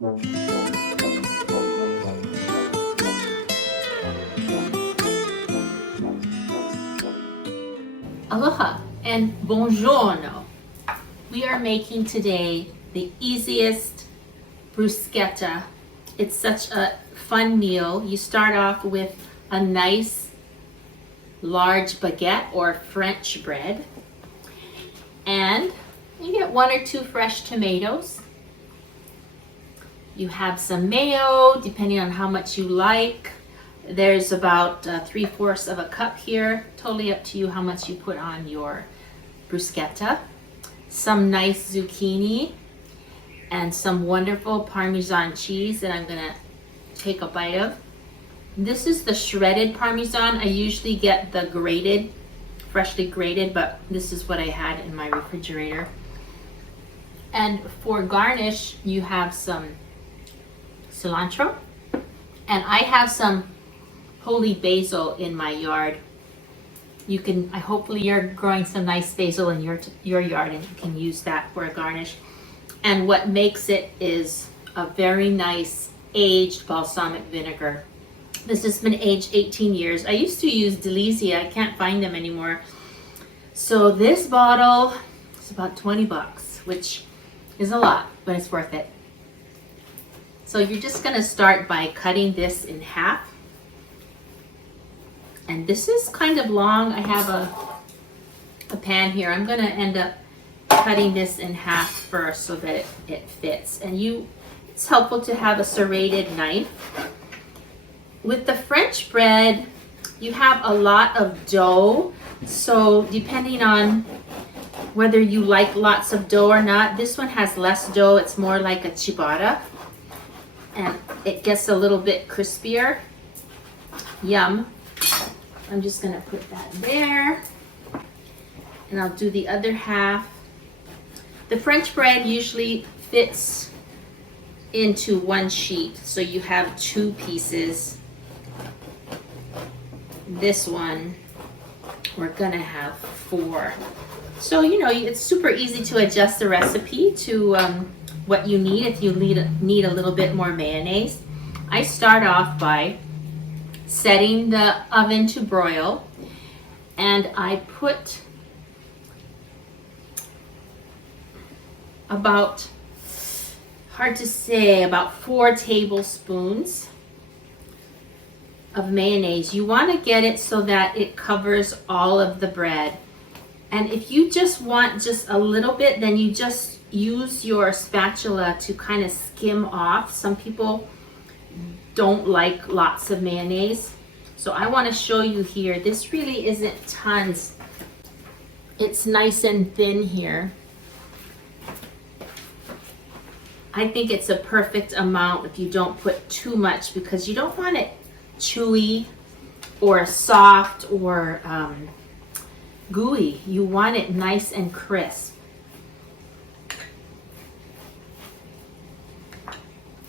Aloha and buongiorno. We are making today the easiest bruschetta. It's such a fun meal. You start off with a nice large baguette or French bread, and you get 1 or 2 fresh tomatoes. You have some mayo, depending on how much you like. There's about 3/4 of a cup here. Totally up to you how much you put on your bruschetta. Some nice zucchini and some wonderful Parmesan cheese that I'm gonna take a bite of. This is the shredded Parmesan. I usually get the grated, freshly grated, but this is what I had in my refrigerator. And for garnish, you have some cilantro, and I have some holy basil in my yard. You can, hopefully you're growing some nice basil in your yard, and you can use that for a garnish. And what makes it is a very nice aged balsamic vinegar. This has been aged 18 years. I used to use Delizia. I can't find them anymore. So this bottle is about 20 bucks, which is a lot, but it's worth it. So you're just gonna start by cutting this in half. And this is kind of long. I have a pan here. I'm gonna end up cutting this in half first so that it fits. And it's helpful to have a serrated knife. With the French bread, you have a lot of dough. So depending on whether you like lots of dough or not, this one has less dough. It's more like a ciabatta. And it gets a little bit crispier. Yum. I'm just gonna put that there. And I'll do the other half. The French bread usually fits into 1 sheet. So you have 2 pieces. This one, we're gonna have 4. So, it's super easy to adjust the recipe to what you need. If you need a little bit more mayonnaise, I start off by setting the oven to broil, and I put about, hard to say, about 4 tablespoons of mayonnaise. You want to get it so that it covers all of the bread. And if you just want just a little bit, then you just use your spatula to kind of skim off. Some people don't like lots of mayonnaise. So I want to show you here. This really isn't tons. It's nice and thin here. I think it's a perfect amount if you don't put too much, because you don't want it chewy or soft or gooey. You want it nice and crisp.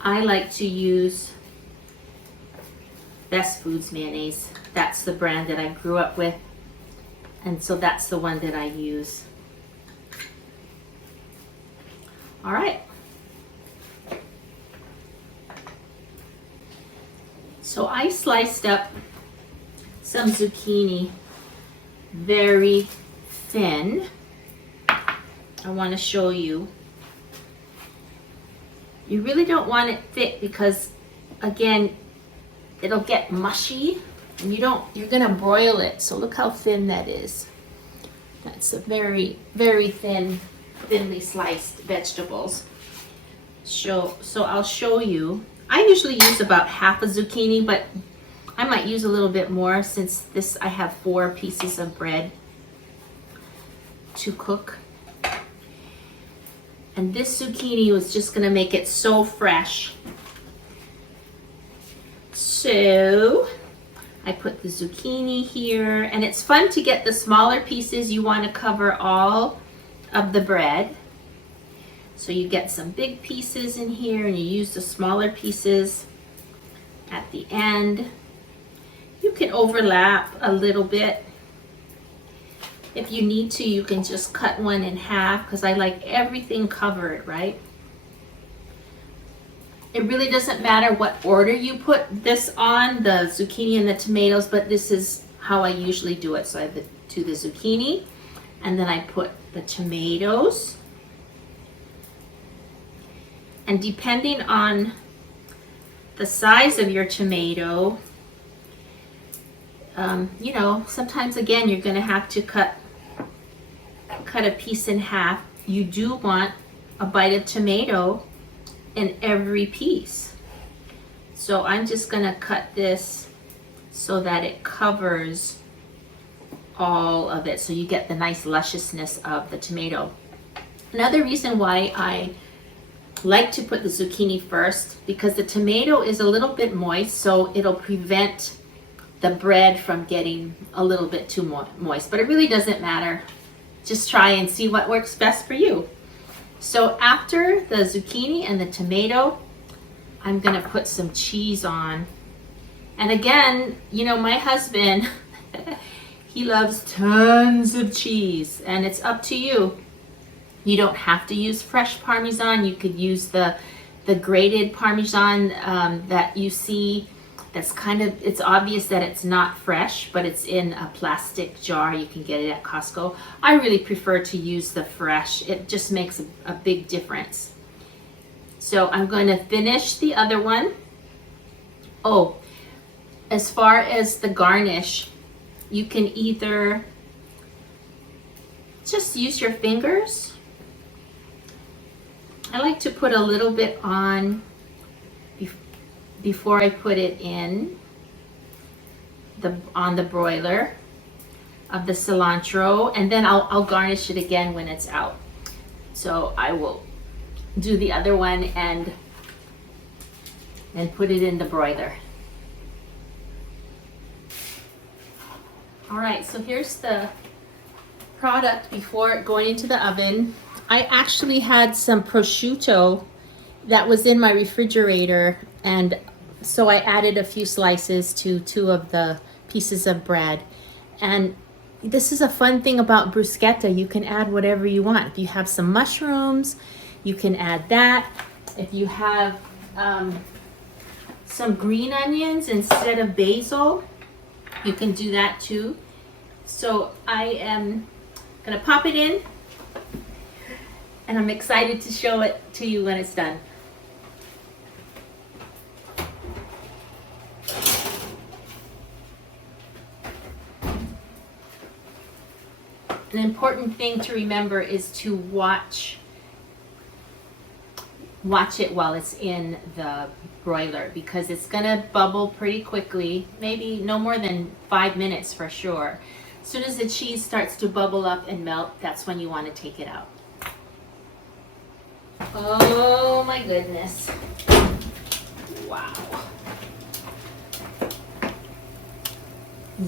I like to use Best Foods mayonnaise. That's the brand that I grew up with, and so that's the one that I use. All right. So I sliced up some zucchini very thin. I want to show you. You really don't want it thick because, again, it'll get mushy, and you're gonna broil it. So look how thin that is. That's a very, very thinly sliced vegetables. So I'll show you. I usually use about half a zucchini, but I might use a little bit more since I have 4 pieces of bread to cook. And this zucchini was just gonna make it so fresh. So I put the zucchini here, and it's fun to get the smaller pieces. You want to cover all of the bread. So you get some big pieces in here, and you use the smaller pieces at the end. You can overlap a little bit. If you need to, you can just cut one in half, because I like everything covered, right? It really doesn't matter what order you put this on, the zucchini and the tomatoes, but this is how I usually do it. So I do the zucchini, and then I put the tomatoes. And depending on the size of your tomato, you know, sometimes again you're going to have to cut a piece in half. You do want a bite of tomato in every piece. So I'm just going to cut this so that it covers all of it, so you get the nice lusciousness of the tomato. Another reason why I like to put the zucchini first, because the tomato is a little bit moist, so it'll prevent the bread from getting a little bit too moist, but it really doesn't matter. Just try and see what works best for you. So after the zucchini and the tomato, I'm gonna put some cheese on. And again, you know, my husband, he loves tons of cheese, and it's up to you. You don't have to use fresh Parmesan. You could use the grated Parmesan that you see. That's kind of, it's obvious that it's not fresh, but it's in a plastic jar. You can get it at Costco. I really prefer to use the fresh. It just makes a big difference. So I'm going to finish the other one. Oh, as far as the garnish, you can either just use your fingers. I like to put a little bit on before I put it in on the broiler of the cilantro, and then I'll garnish it again when it's out. So I will do the other one and put it in the broiler. All right, so here's the product before going into the oven. I actually had some prosciutto that was in my refrigerator, and so I added a few slices to 2 of the pieces of bread. And this is a fun thing about bruschetta. You can add whatever you want. If you have some mushrooms, you can add that. If you have some green onions instead of basil, you can do that too. So I am gonna pop it in, and I'm excited to show it to you when it's done. An important thing to remember is to watch it while it's in the broiler, because it's gonna bubble pretty quickly, maybe no more than 5 minutes for sure. As soon as the cheese starts to bubble up and melt, that's when you want to take it out. Oh my goodness. Wow.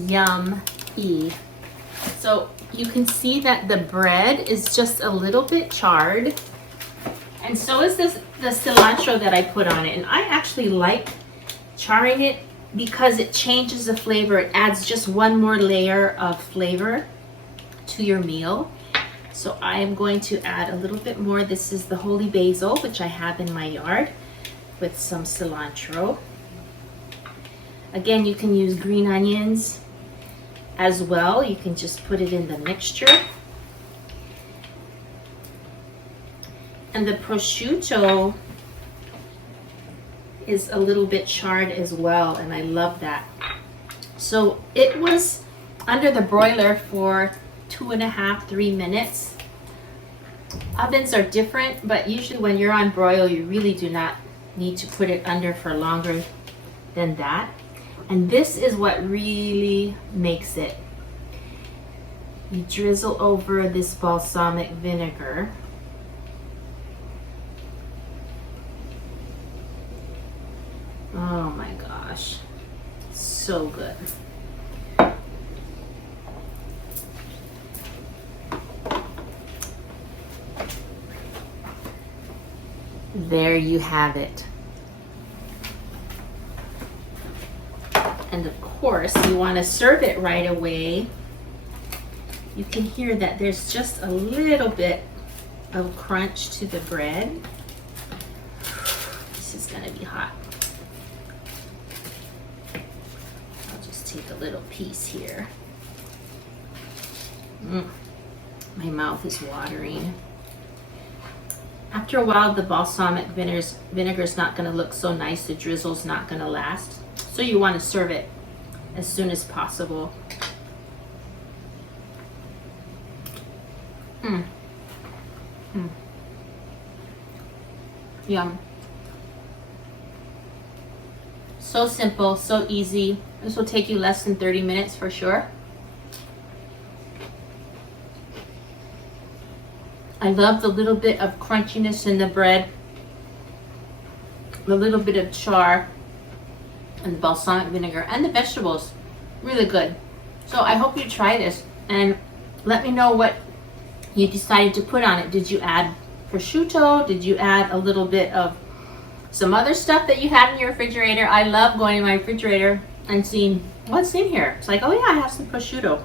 Yum-y. So you can see that the bread is just a little bit charred, and so is the cilantro that I put on it. And I actually like charring it because it changes the flavor. It adds just one more layer of flavor to your meal. So I am going to add a little bit more. This is the holy basil, which I have in my yard, with some cilantro. Again, you can use green onions as well. You can just put it in the mixture. And the prosciutto is a little bit charred as well, and I love that. So it was under the broiler for 2.5-3 minutes. Ovens are different, but usually when you're on broil, you really do not need to put it under for longer than that. And this is what really makes it. You drizzle over this balsamic vinegar. Oh my gosh, so good. There you have it. And of course, you want to serve it right away. You can hear that there's just a little bit of crunch to the bread. This is going gonna be hot. I'll just take a little piece here. My mouth is watering. After a while, the balsamic vinegar is not gonna look so nice. The drizzle's not gonna last. So you wanna serve it as soon as possible. Yum. So simple, so easy. This will take you less than 30 minutes for sure. I love the little bit of crunchiness in the bread, the little bit of char, and the balsamic vinegar, and the vegetables. Really good. So I hope you try this, and let me know what you decided to put on it. Did you add prosciutto? Did you add a little bit of some other stuff that you had in your refrigerator? I love going in my refrigerator and seeing what's in here. It's like, oh yeah, I have some prosciutto.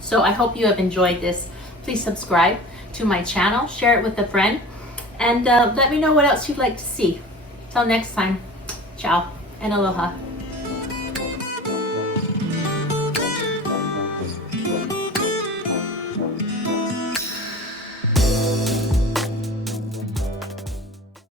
So I hope you have enjoyed this. Please subscribe to my channel, share it with a friend, and let me know what else you'd like to see. Till next time, ciao and aloha.